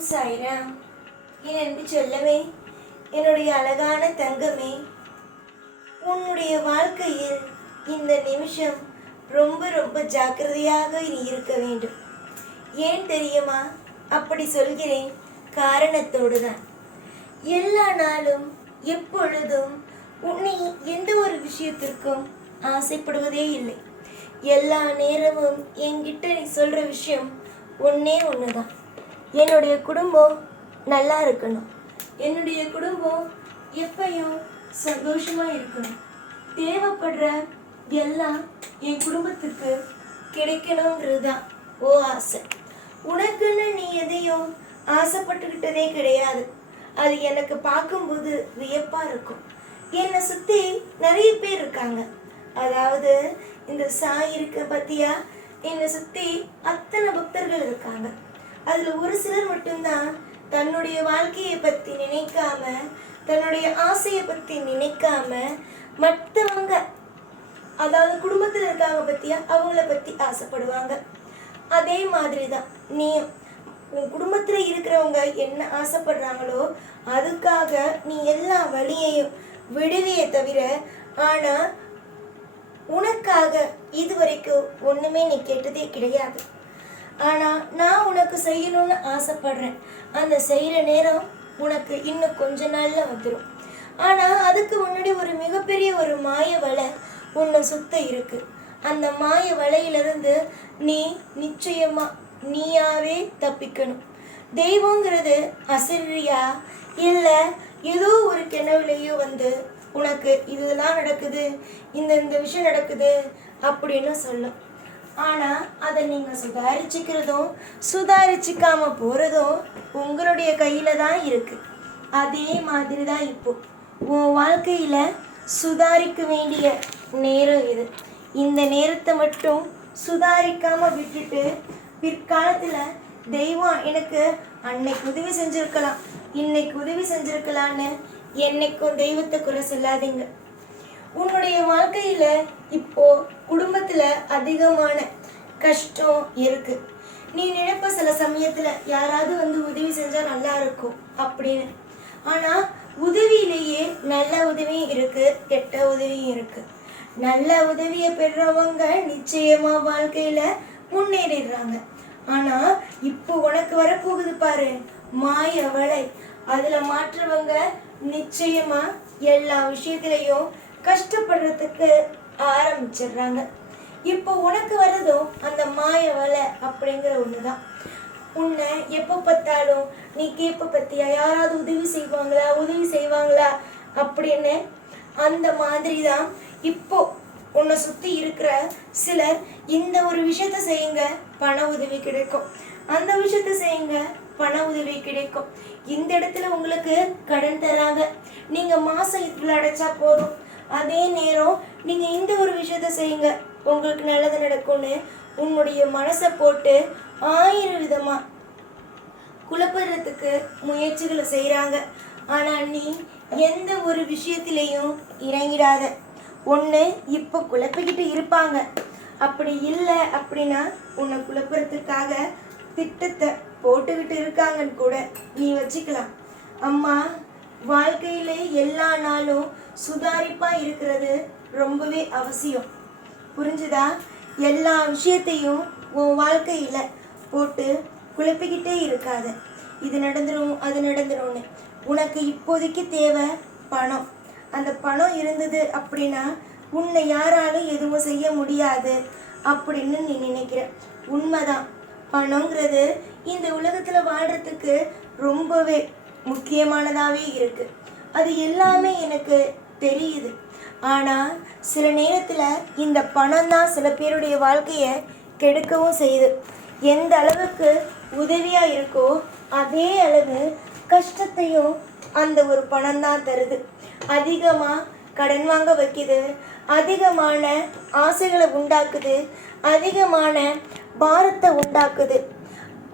ஓம் சாய்ராம். என் அன்பு செல்லமே, என்னுடைய அழகான தங்கமே, உன்னுடைய வாழ்க்கையில் இந்த நிமிஷம் ரொம்ப ரொம்ப ஜாக்கிரதையாக நீ இருக்க வேண்டும். ஏன் தெரியுமா அப்படி சொல்கிறேன்? காரணத்தோடு தான். எல்லா நாளும் எப்பொழுதும் உன்னை எந்த ஒரு விஷயத்திற்கும் ஆசைப்படுவதே இல்லை. எல்லா நேரமும் என்கிட்ட நீ சொல்கிற விஷயம் ஒன்றே ஒன்று தான். என்னுடைய குடும்பம் நல்லா இருக்கணும், என்னுடைய குடும்பம் எப்பயும் சந்தோஷமாக இருக்கணும், தேவைப்படுற எல்லாம் என் குடும்பத்துக்கு கிடைக்கணுங்கிறது தான் ஓ ஆசை. உனக்குன்னு நீ எதையும் ஆசைப்பட்டுக்கிட்டதே கிடையாது. அது எனக்கு பார்க்கும்போது வியப்பாக இருக்கும். என்னை சுற்றி நிறைய பேர் இருக்காங்க. அதாவது இந்த சாய் இருக்க பற்றியா, என்னை சுற்றி அத்தனை பக்தர்கள் இருக்காங்க. அதில் ஒரு சிலர் மட்டும்தான் தன்னுடைய வாழ்க்கையை பற்றி நினைக்காம, தன்னுடைய ஆசையை பற்றி நினைக்காம, மற்றவங்க அதாவது குடும்பத்தில் இருக்காங்க பற்றியா அவங்கள பற்றி ஆசைப்படுவாங்க. அதே மாதிரி தான் நீ உன் குடும்பத்தில் இருக்கிறவங்க என்ன ஆசைப்படுறாங்களோ அதுக்காக நீ எல்லா வழியையும் விடுவியே தவிர, ஆனால் உனக்காக இதுவரைக்கும் ஒன்றுமே நீ கேட்டதே கிடையாது. ஆனால் நான் உனக்கு செய்யணும்னு ஆசைப்படுறேன். அந்த செய்கிற நேரம் உனக்கு இன்னும் கொஞ்ச நாளில் வந்துடும். ஆனால் அதுக்கு முன்னாடி ஒரு மிகப்பெரிய ஒரு மாய வலை உன்னை சுத்த இருக்குது. அந்த மாய வலையிலிருந்து நீ நிச்சயமாக நீயாவே தப்பிக்கணும். தெய்வங்கிறது அசரியா இல்லை ஏதோ ஒரு கிணவுலையோ வந்து உனக்கு இதெல்லாம் நடக்குது, இந்த விஷயம் நடக்குது அப்படின்னு சொல்லும். ஆனால் அதை நீங்கள் சுதாரிச்சுக்கிறதும் சுதாரிச்சிக்காமல் போகிறதும் உங்களுடைய கையில் தான் இருக்குது. அதே மாதிரி தான் இப்போ உன் வாழ்க்கையில் சுதாரிக்க வேண்டிய நேரம் இது. இந்த நேரத்தை மட்டும் சுதாரிக்காமல் விட்டுட்டு பிற்காலத்தில் தெய்வம் எனக்கு அன்னைக்கு உதவி செஞ்சுருக்கலாம், இன்னைக்கு உதவி செஞ்சுருக்கலான்னு என்னைக்கும் தெய்வத்தை குறை சொல்லாதீங்க. உன்னுடைய வாழ்க்கையில் இப்போ குடும்பத்தில் அதிகமான கஷ்டம் இருக்கு. நீ நினைப்ப சில சமயத்தில் யாராவது வந்து உதவி செஞ்சால் நல்லா இருக்கும் அப்படின்னு. ஆனால் உதவியிலேயே நல்ல உதவியும் இருக்கு, கெட்ட உதவியும் இருக்கு. நல்ல உதவியை பெறுறவங்க நிச்சயமா வாழ்க்கையில முன்னேறிடுறாங்க. ஆனா இப்போ உனக்கு வரப்போகுது பாரு மாய வலை, அதுல மாற்றவங்க நிச்சயமா எல்லா விஷயத்திலையும் கஷ்டப்படுறதுக்கு ஆரம்பிச்சிடுறாங்க. இப்போ உனக்கு வர்றதும் அந்த மாய வலை அப்படிங்கிற ஒண்ணுதான். உன்னை எப்போ பார்த்தாலும் நீ கேட்ப பத்தியா யாராவது உதவி செய்வாங்களா அப்படின்னு. அந்த மாதிரி தான் இப்போ உன்னை சுற்றி இருக்கிற சிலர் இந்த ஒரு விஷயத்த செய்யுங்க பண உதவி கிடைக்கும், அந்த விஷயத்த செய்யுங்க பண உதவி கிடைக்கும், இந்த இடத்துல உங்களுக்கு கடன் தராங்க, நீங்கள் மாதம் இதில் அடைச்சா போதும், அதே நேரம் நீங்கள் இந்த ஒரு விஷயத்த செய்யுங்க உங்களுக்கு நல்லது நடக்கும்னு உன்னுடைய மனசை போட்டு 1000 விதமாக குழப்பறதுக்கு முயற்சிகளை செய்கிறாங்க. ஆனால் நீ எந்த ஒரு விஷயத்திலையும் இறங்கிடாத. ஒன்று இப்போ குழப்பிக்கிட்டு இருப்பாங்க, அப்படி இல்லை அப்படின்னா உன்னை குழப்பறதுக்காக திட்டத்தை போட்டுக்கிட்டு இருக்காங்கன்னு கூட நீ வச்சுக்கலாம். அம்மா, வாழ்க்கையிலே எல்லா நாளும் சுதாரிப்பாக இருக்கிறது ரொம்பவே அவசியம். புரிஞ்சுதா? எல்லா விஷயத்தையும் உன் வாழ்க்கையில் போட்டு குழப்பிக்கிட்டே இருக்காத. இது நடந்துடும் அது நடந்துடும்னு. உனக்கு இப்போதைக்கு தேவை பணம். அந்த பணம் இருந்தது அப்படின்னா உன்னை யாராலும் எதுவும் செய்ய முடியாது அப்படின்னு நீ நினைக்கிற. உண்மைதான், பணங்கிறது இந்த உலகத்தில் வாழ்கிறதுக்கு ரொம்பவே முக்கியமானதாகவே இருக்குது. அது எல்லாமே எனக்கு தெரியுது. ஆனால் சில நேரத்தில் இந்த பணம் தான் சில பேருடைய வாழ்க்கையை கெடுக்கவும் செய்யுது. எந்த அளவுக்கு உதவியாக இருக்கோ அதே அளவு கஷ்டத்தையும் அந்த ஒரு பணம் தான் தருது. அதிகமாக கடன் வாங்க வைக்குது, அதிகமான ஆசைகளை உண்டாக்குது, அதிகமான பாரத்தை உண்டாக்குது.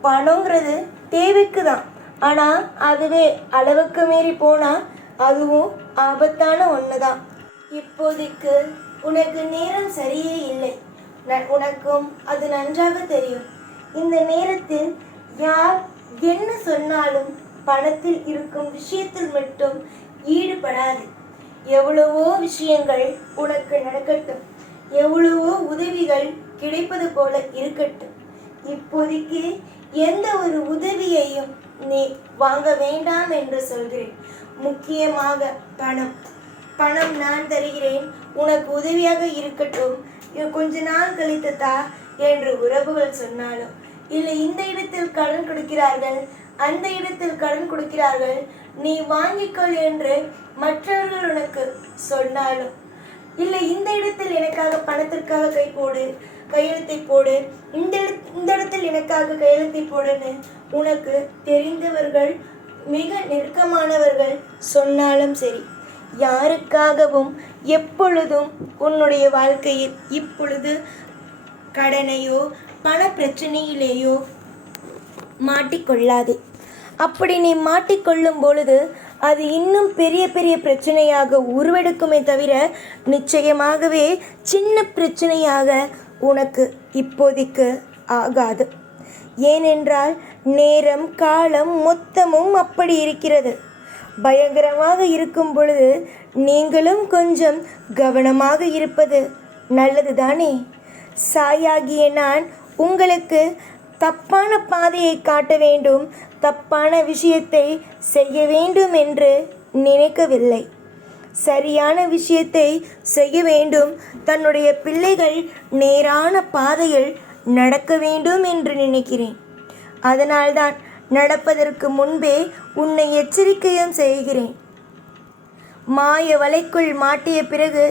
பணங்கிறது தேவைக்கு தான், ஆனால் அதுவே அளவுக்கு மீறி போனால் அதுவும் ஆபத்தான ஒன்று தான். இப்போதைக்கு உனக்கு நேரம் சரியே இல்லை, உனக்கும் அது நன்றாக தெரியும். இந்த நேரத்தில் யார் என்ன சொன்னாலும் பணத்தில் இருக்கும் விஷயத்தில் மட்டும் ஈடுபடாது. எவ்வளவோ விஷயங்கள் உனக்கு நடக்கட்டும், எவ்வளவோ உதவிகள் கிடைப்பது போல இருக்கட்டும். இப்போதைக்கு எந்த ஒரு உதவியையும் நீ வாங்க வேண்டாம் என்று சொல்கிறேன். முக்கியமாக பணம் நான் தருகிறேன், உனக்கு உதவியாக இருக்கட்டும், கொஞ்ச நாள் கழித்து தா என்று உறவுகள் சொன்னாலும், இல்லை இந்த இடத்தில் கடன் கொடுக்கிறார்கள், அந்த இடத்தில் கடன் கொடுக்கிறார்கள், நீ வாங்கிக்கொள் என்று மற்றவர்கள் உனக்கு சொன்னாலும், இல்லை இந்த இடத்தில் எனக்காக பணத்திற்காக கையெழுத்தை போடு, இந்த இடத்தில் எனக்காக கையெழுத்தை போடுன்னு உனக்கு தெரிந்தவர்கள், மிக நெருக்கமானவர்கள் சொன்னாலும் சரி, யாருக்காகவும் எப்பொழுதும் உன்னுடைய வாழ்க்கையில் இப்பொழுது கடனையோ பண பிரச்சனையிலேயோ மாட்டிக்கொள்ளாதே. அப்படி நீ மாட்டிக்கொள்ளும் பொழுது அது இன்னும் பெரிய பெரிய பிரச்சனையாக உருவெடுக்குமே தவிர நிச்சயமாகவே சின்ன பிரச்சனையாக உனக்கு இப்போதைக்கு ஆகாது. ஏனென்றால் நேரம் காலம் மொத்தமும் அப்படி இருக்கிறது. பயங்கரமாக இருக்கும் பொழுது நீங்களும் கொஞ்சம் கவனமாக இருப்பது நல்லது தானே? சாயாகிய நான் உங்களுக்கு தப்பான பாதையை காட்ட வேண்டும், தப்பான விஷயத்தை செய்ய வேண்டும் என்று நினைக்கவில்லை. சரியான விஷயத்தை செய்ய வேண்டும், தன்னுடைய பிள்ளைகள் நேரான பாதையில் நடக்க வேண்டும் என்று நினைக்கிறேன். அதனால்தான் நடப்பதற்கு முன்பே உன்னை எச்சரிக்கையும் செய்கிறேன். மாய வலைக்குள் மாட்டிய பிறகு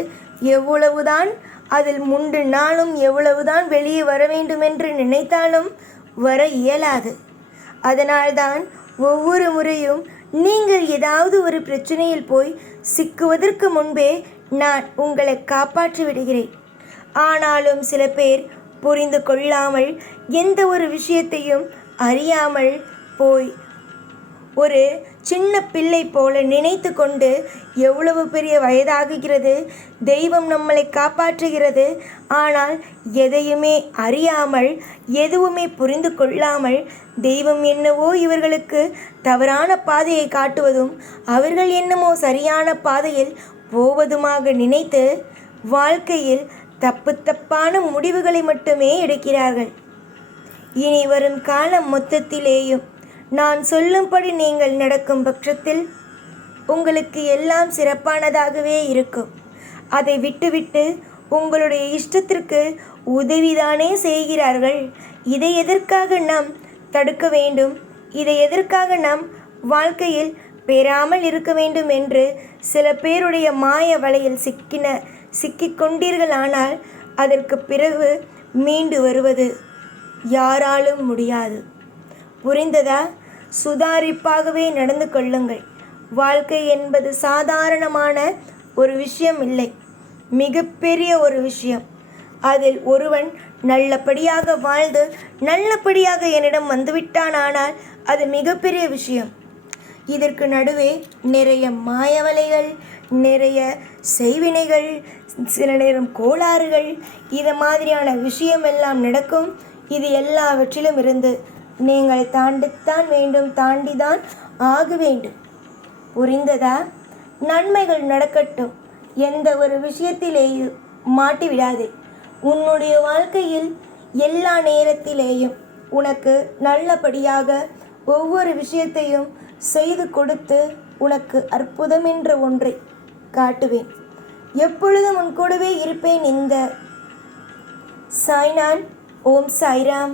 எவ்வளவுதான் அதில் முண்டு நாளும் எவ்வளவுதான் வெளியே வர வேண்டுமென்று நினைத்தாலும் வர இயலாது. அதனால்தான் ஒவ்வொரு முறையும் நீங்கள் ஏதாவது ஒரு பிரச்சனையில் போய் சிக்குவதற்கு முன்பே நான் உங்களை காப்பாற்றி விடுகிறேன். ஆனாலும் சில பேர் புரிந்து கொள்ளாமல் எந்த ஒரு விஷயத்தையும் அறியாமல் போய் ஒரு சின்ன பிள்ளை போல நினைத்து கொண்டு எவ்வளவு பெரிய வயதாகுகிறது, தெய்வம் நம்மளை காப்பாற்றுகிறது, ஆனால் எதையுமே அறியாமல் எதுவுமே புரிந்து கொள்ளாமல் தெய்வம் என்னவோ இவர்களுக்கு தவறான பாதையை காட்டுவதும் அவர்கள் என்னமோ சரியான பாதையில் போவதுமாக நினைத்து வாழ்க்கையில் தப்பான முடிவுகளை மட்டுமே எடுக்கிறார்கள். இனி வரும் காலம் மொத்தத்திலேயும் நான் சொல்லும்படி நீங்கள் நடக்கும் பட்சத்தில் உங்களுக்கு எல்லாம் சிறப்பானதாகவே இருக்கும். அதை விட்டுவிட்டு உங்களுடைய இஷ்டத்திற்கு உதவிதானே செய்கிறார்கள். இதை எதற்காக நாம் தடுக்க வேண்டும், இதை எதற்காக நாம் வாழ்க்கையில் பெறாமல் இருக்க வேண்டும் என்று சில பேருடைய மாய வலையில் சிக்கிக்கொண்டீர்களானால் அதற்கு பிறகு மீண்டு வருவது யாராலும் முடியாது. புரிந்ததா? சுதாரிப்பாகவே நடந்து கொள்ளுங்கள். வாழ்க்கை என்பது சாதாரணமான ஒரு விஷயம் இல்லை, மிகப்பெரிய ஒரு விஷயம். அதில் ஒருவன் நல்லபடியாக வாழ்ந்து நல்லபடியாக என்னிடம் வந்துவிட்டானால் அது மிகப்பெரிய விஷயம். இதற்கு நடுவே நிறைய மாயவலைகள், நிறைய செய்வினைகள், சில நேரம் கோளாறுகள், இது மாதிரியான விஷயமெல்லாம் நடக்கும். இது எல்லாவற்றிலும் இருந்து நீங்கள் தாண்டித்தான் வேண்டும், தாண்டிதான் ஆக வேண்டும். புரிந்ததா? நன்மைகள் நடக்கட்டும். எந்த ஒரு விஷயத்திலேயும் மாட்டிவிடாதே. உன்னுடைய வாழ்க்கையில் எல்லா நேரத்திலேயும் உனக்கு நல்லபடியாக ஒவ்வொரு விஷயத்தையும் செய்து கொடுத்து உனக்கு அற்புதம் என்ற ஒன்றை காட்டுவேன். எப்பொழுதும் உன் கூடவே இருப்பேன். இந்த சாய்நான். ஓம் சாய்ராம்.